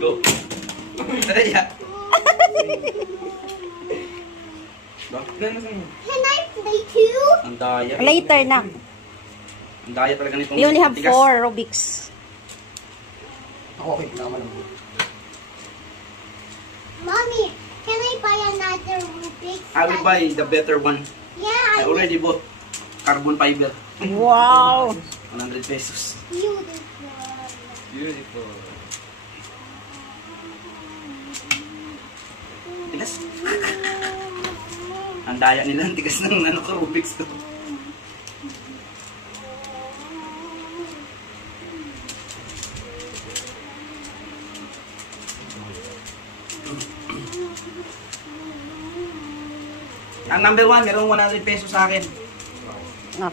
Go. Daya. Can I play too? Ang daya. Later na. Ang daya talaga nitong We only have tigas. 4 Rubik's. Okay, tama lang. Mommy, can I buy another Rubik's? I will buy the better one. Yeah, I already bought carbon fiber. Wow! 100 pesos. beautiful. Beautiful. Tigas. Ang daya nila, ang tigas ng ano ko, Rubik's to. Ang number 1, merong 100 pesos sa akin.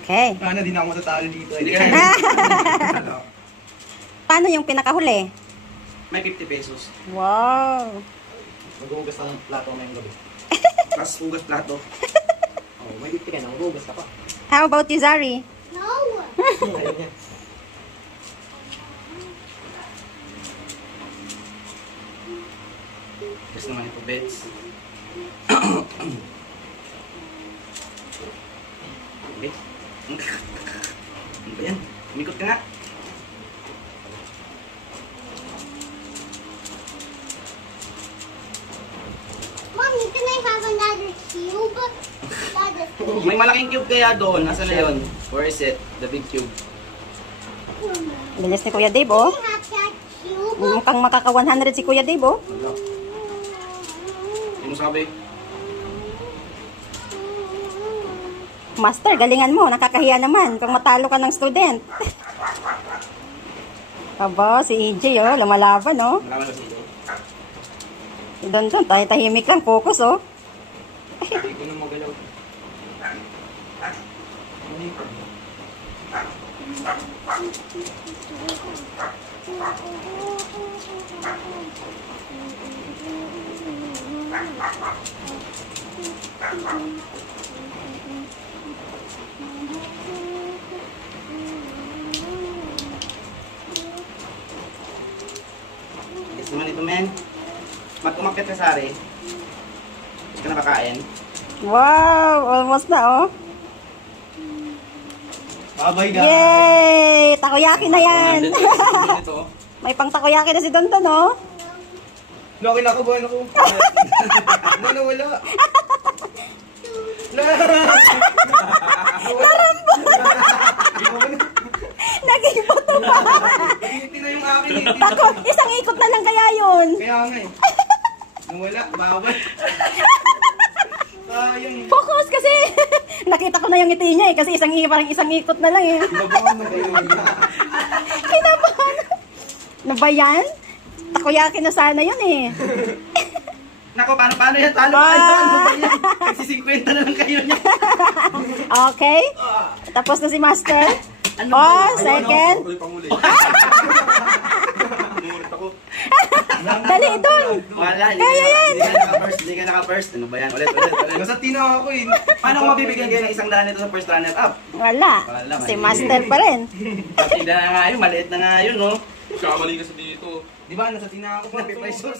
Okay. Paano din ako matatalo dito? Hindi ka Paano yung pinakahuli? May 50 pesos. Wow! Mag-uugas ka ng plato ngayong gabi. Plus hugas plato. Oh, may 50 ka na, mag-uugas ka pa. How about you, Zari? No. Ayaw niya. Gusto naman ito, bets. Okay. Ano ba yan? Umikot ka nga. Mommy, can I have another cube? May malaking cube kaya doon. Nasaan na yun? Where is it? The big cube. Bilis ni Kuya Dave, oh. Can I have that cube? Mukhang makaka-100 si Kuya Dave, oh. Wala. Hindi mo sabi. Master, galingan mo. Nakakahiya naman kung matalo ka ng student. Aba, si EJ, oh. Lumalaban, oh. Malaman ko siya. Doon, tahimik lang. Focus, oh. Hindi ko na magalaw. Yes naman ito, men. Mag-umakit ka, Sari. Gusto ka na kakain? Wow! Almost na, oh. Bye-bye guys! Yay! Takoyaki na yan! Ito. May pang takoyaki na si Donton, oh. Laki na ako, buhay na ako. Ano, wala. Naging boto pa! Hindi na yung akin eh. Tako, isang ikot na lang kaya yun. Kaya nga eh. Nawala, bawal. Sayang. Focus kasi! Nakita ko na yung ngiti niya, eh. Kasi parang isang ikot na lang, eh. Babawan na kayo. Kinabahan. Ano ba yan? Takoyaki na sana yun, eh. Nako, paano yan? Talo pa kayo. Ano ba yan? Kasi 50 na lang kayo niya. Okay. Tapos na si Master. Ano Oh, second. Panguli. Dali, doon. Wala. Kaya yan. Hindi ka naka-first. Ano ba yan? Ulit. Nasa tina ako eh. Paano ko mabibigyan kayo ng isang daan nito sa first runner-up? Wala. Si Master pa rin. Tignan na nga yun. Maliit na nga yun, no? Kamali kasi dito. Di ba, nasa tina ako. 50 pesos.